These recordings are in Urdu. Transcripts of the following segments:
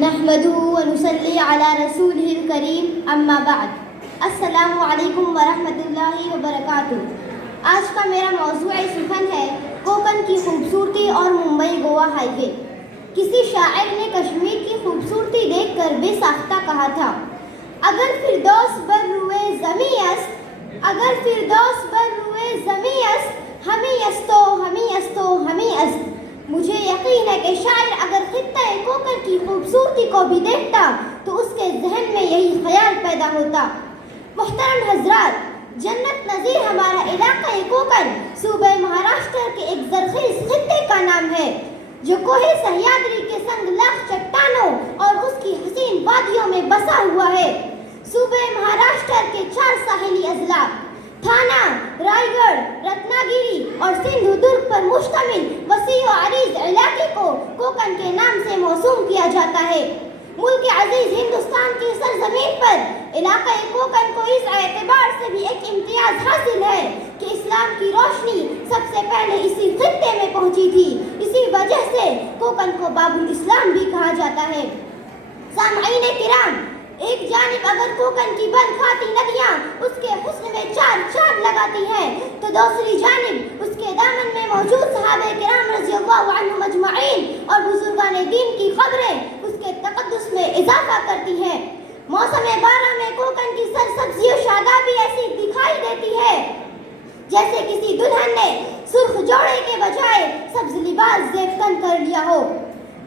نحمده ونصلي على رسوله الکریم اما بعد السلام علیکم ورحمۃ اللہ وبرکاتہ۔ آج کا میرا موضوع سخن ہے کوکن کی خوبصورتی اور ممبئی گوا ہائی وے۔ کسی شاعر نے کشمیر کی خوبصورتی دیکھ کر بے ساختہ کہا تھا، اگر فردوس بر روئے زمیں است، اگر فردوس بر روئے زمیں است، ہمیں استو ہمیں استو ہمیں است۔ مجھے یقین ہے کہ شاعر اگر خطہ کوکن کی خوبصورتی کو بھی دیکھتا تو اس کے ذہن میں یہی خیال پیدا ہوتا۔ محترم حضرات، جنت نظیر ہمارا علاقہ کوکن صوبہ مہاراشٹر کے ایک زرخیز خطے کا نام ہے، جو کوہ سہیادری کے سنگ لاکھ چٹانوں اور اس کی حسین وادیوں میں بسا ہوا ہے۔ صوبہ مہاراشٹر کے 4 ساحلی اضلاع تھانہ، رائے گڑھ، رتناگیری اور سندھو درگ پر مشتمل وسیع و عریض علاقے کو کوکن کے نام سے موسوم کیا جاتا ہے۔ ملک عزیز ہندوستان کی سرزمین پر علاقہ کوکن کو اس اعتبار سے بھی ایک امتیاز حاصل ہے کہ اسلام کی روشنی سب سے پہلے اسی خطے میں پہنچی تھی۔ اسی وجہ سے کوکن کو باب الاسلام بھی کہا جاتا ہے۔ سامعین کرام، ایک جانب اگر کوکن کی بن کھاتی ندیاں اس کے حسن میں چار چاند لگاتی ہیں تو دوسری جانب اس کے دامن میں موجود صحابہ کرام رضی اللہ عنہم اجمعین اور بزرگان دین کی قبریں اس کے تقدس میں اضافہ کرتی ہیں۔ موسم باراں میں کوکن کی سرسبزی و شادابی ایسی دکھائی دیتی ہے جیسے کسی دلہن نے سرخ جوڑے کے بجائے سبز لباس زیب کن کر لیا ہو۔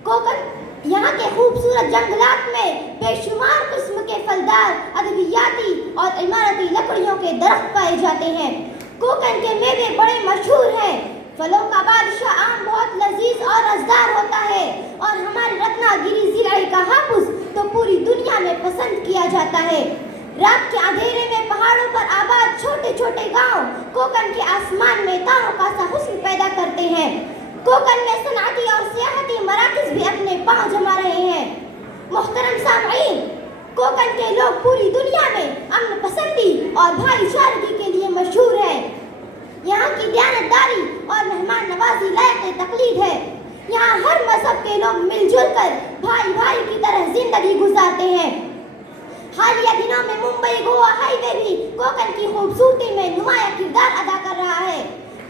کوکن یہاں کے خوبصورت جنگلات میں بے شمار قسم کے پھلدار، ادویاتی اور عمارتی لکڑیوں کے درخت پائے جاتے ہیں۔ کوکن کے میوے بڑے مشہور ہیں۔ پھلوں کا بادشاہ آم بہت لذیذ اور رسدار ہوتا ہے اور ہمارے رتناگیری ضلع کا ہاپس تو پوری دنیا میں پسند کیا جاتا ہے۔ رات کے اندھیرے میں پہاڑوں پر آباد چھوٹے چھوٹے گاؤں کوکن کے آسمان میں تاروں کا سا حسن پیدا کرتے ہیں۔ کوکن میں صنعتی اور سیاحتی مراکز بھی اپنے پاؤں جما رہے ہیں۔ محترم سامعین، کوکن کے لوگ پوری دنیا میں امن پسندی اور بھائی چارگی کے لیے مشہور ہیں۔ یہاں کی دیانتداری اور مہمان نوازی لائق تقلید ہے۔ یہاں ہر مذہب کے لوگ مل جل کر بھائی بھائی کی طرح زندگی گزارتے ہیں۔ حالیہ دنوں میں ممبئی گوا ہائی وے بھی کوکن کی خوبصورتی میں نمایاں کردار ادا کر رہا ہے۔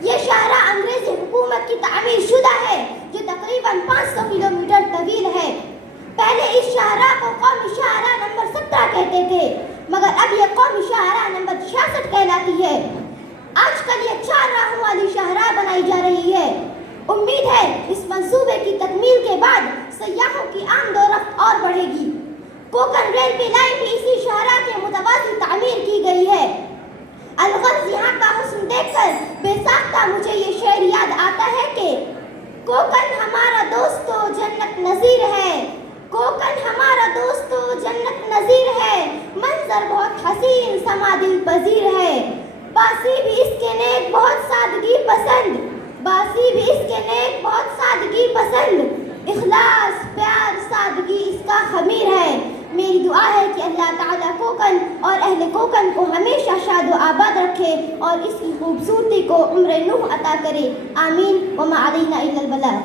یہ شاہراہ انگریزی حکومت کی تعمیر شدہ ہے جو تقریباً 500 کلومیٹر طویل ہے۔ پہلے اس شاہراہ کو قومی شاہراہ نمبر 17 کہتے تھے، مگر اب یہ قومی شاہراہ نمبر 66 کہلاتی ہے۔ آج کل یہ 4 راہوں والی شاہراہ بنائی جا رہی ہے۔ امید ہے اس منصوبے کی تکمیل کے بعد سیاحوں کی آمد و رفت اور بڑھے گی۔ کوکن ریلوے لائن بھی اسی شاہراہ کے متوازی تعمیر کی گئی ہے۔ الغرض یہاں کا حسن دیکھ کر بے ساختہ مجھے یہ شعر یاد آتا ہے کہ کوکن ہمارا دوستو جنت نظیر ہے، کوکن ہمارا دوستو جنت نظیر ہے، منظر بہت حسین سما دل پذیر ہے، باسی بھی اس کے نیک بہت سادگی پسند، باسی بھی اس کے نیک بہت سادگی پسند، اخلاص پیار سادگی اس کا خمیر ہے۔ میری دعا ہے کہ اللہ تعالیٰ کوکن اور اہل کوکن کو ہمیشہ شاد و آباد رکھے اور اس کی خوبصورتی کو عمر نوح عطا کرے۔ آمین۔ وما علینا الا البلاغ۔